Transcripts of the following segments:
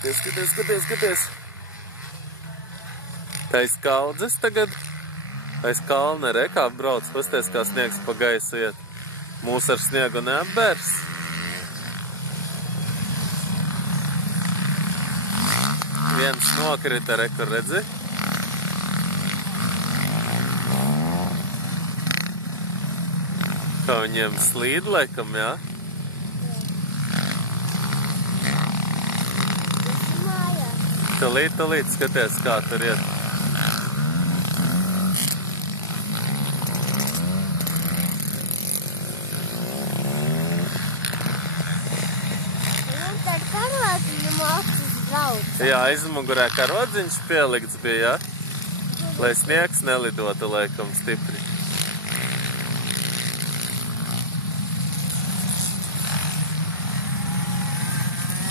Skaties. Aiz kaudzes tagad. Aiz kalna re, kā brauc. Pasties, kā sniegs pa gaisu iet. Mūs ar sniegu neapbērs. Viens nokrita, re, kur redzi. Kā viņiem slīd, laikam, jā? Talīt, skaties, kā tur iet. Tad karodziņu mocis brauc. Jā, aizmugurē karodziņš pielikts bija, jā? Lai sniegs nelidotu, laikam, stipri.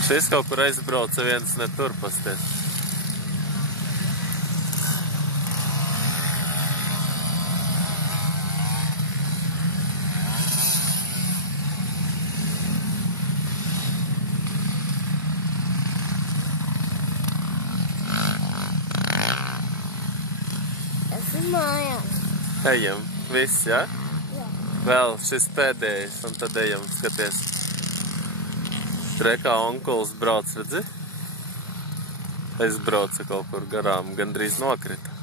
Šis kaut kur aizbrauca, viens netur, pasties. Esmu mājās. Ejam, viss, jā? Jā. Vēl šis pēdējais, un tad ejam, skaties. Re, kā onkulis brauc, redzi? Aizbrauca kaut kur garām, gandrīz nokrita.